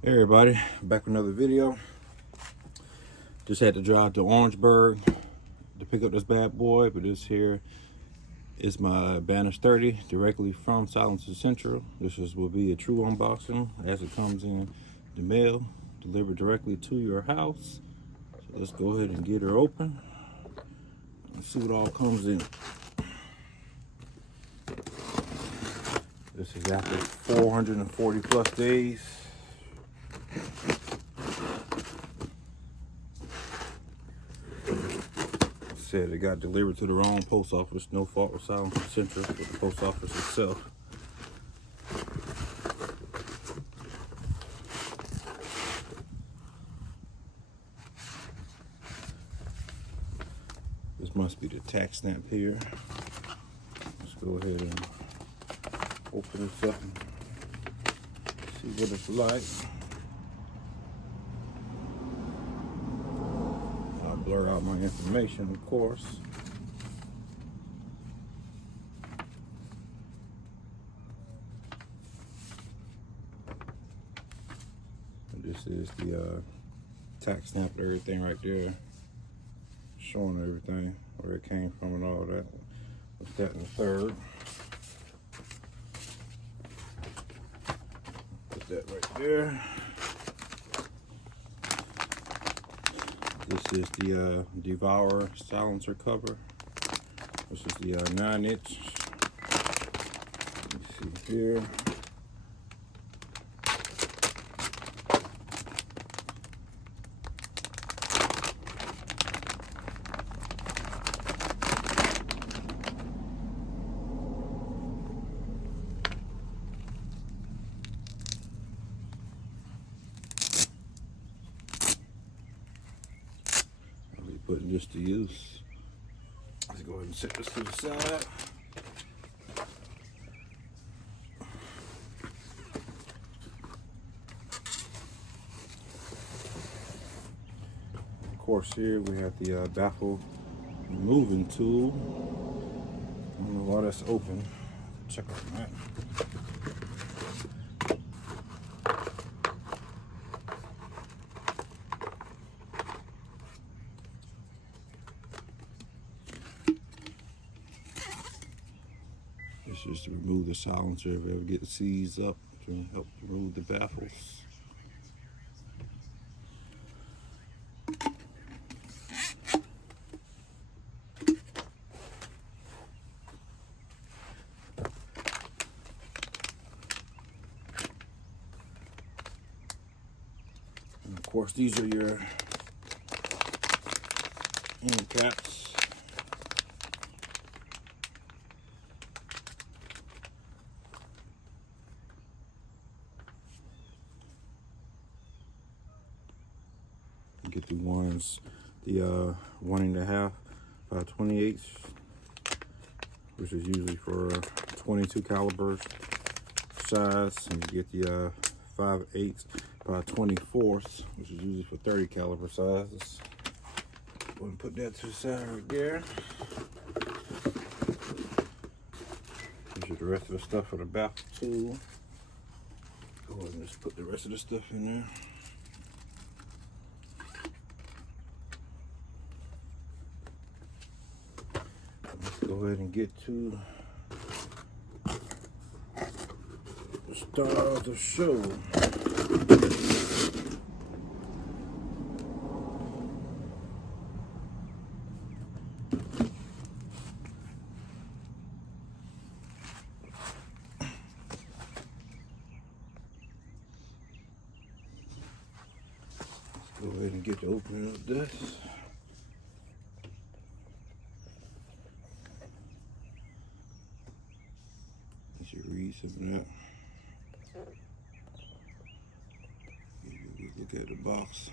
Hey everybody, back with another video. Just had to drive to Orangeburg to pick up this bad boy, but this here is my Banish 30 directly from Silencer Central. Will be a true unboxing as it comes in the mail, delivered directly to your house. So let's go ahead and get her open and see what all comes in. This is after 440 plus days. Said it got delivered to the wrong post office. No fault with Silencer Central, but the post office itself. This must be the tax stamp here. Let's go ahead and open this up and see what it's like. I'll blur out my information, of course. This is the tax stamp and everything right there, showing everything, where it came from and all that. What's that in the third? Put that right there. This is the Devour silencer cover. This is the 9-inch. Let me see here. Putting this to use. Let's go ahead and set this to the side. Of course, here we have the baffle removing tool. I don't know why that's open. Check out that. This is to remove the silencer if it ever gets seized up, to help remove the baffles. And of course, these are your end caps. Get the ones, the 1.5 by 28, which is usually for 22 calibers size, and you get the 5/8 by 24, which is usually for 30 caliber sizes. Go ahead and put that to the side right there. Here's the rest of the stuff for the baffle tool. Go ahead and just put the rest of the stuff in there. Go ahead and get to the start of the show. Let's go ahead and get to opening up this. You read some of that. Look at the box.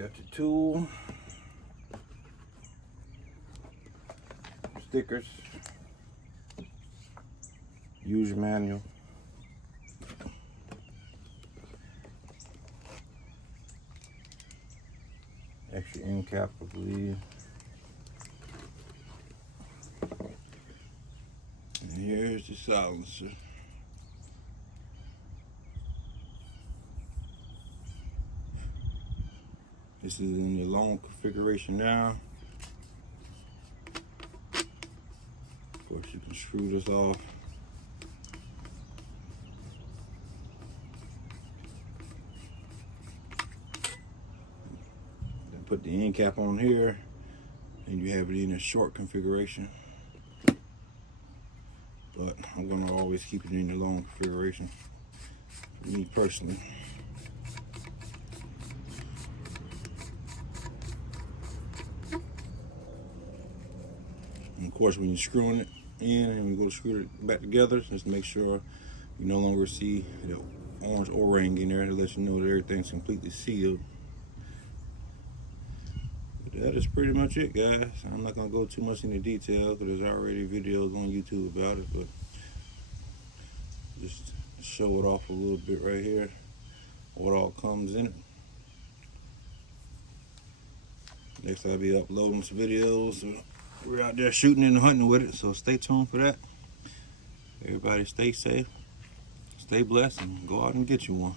Got your tool, stickers, user manual, extra end cap, I believe. And here's the silencer. This is in the long configuration now. Of course, you can screw this off. Then put the end cap on here, and you have it in a short configuration. But I'm gonna always keep it in the long configuration, for me personally. And of course, when you're screwing it in and you go to screw it back together, just make sure you no longer see the orange O-ring in there to let you know that everything's completely sealed. But that is pretty much it, guys. I'm not gonna go too much into detail because there's already videos on YouTube about it, but just show it off a little bit right here, what all comes in it. Next I'll be uploading some videos. So we're out there shooting and hunting with it, so stay tuned for that. Everybody stay safe, stay blessed, and go out and get you one.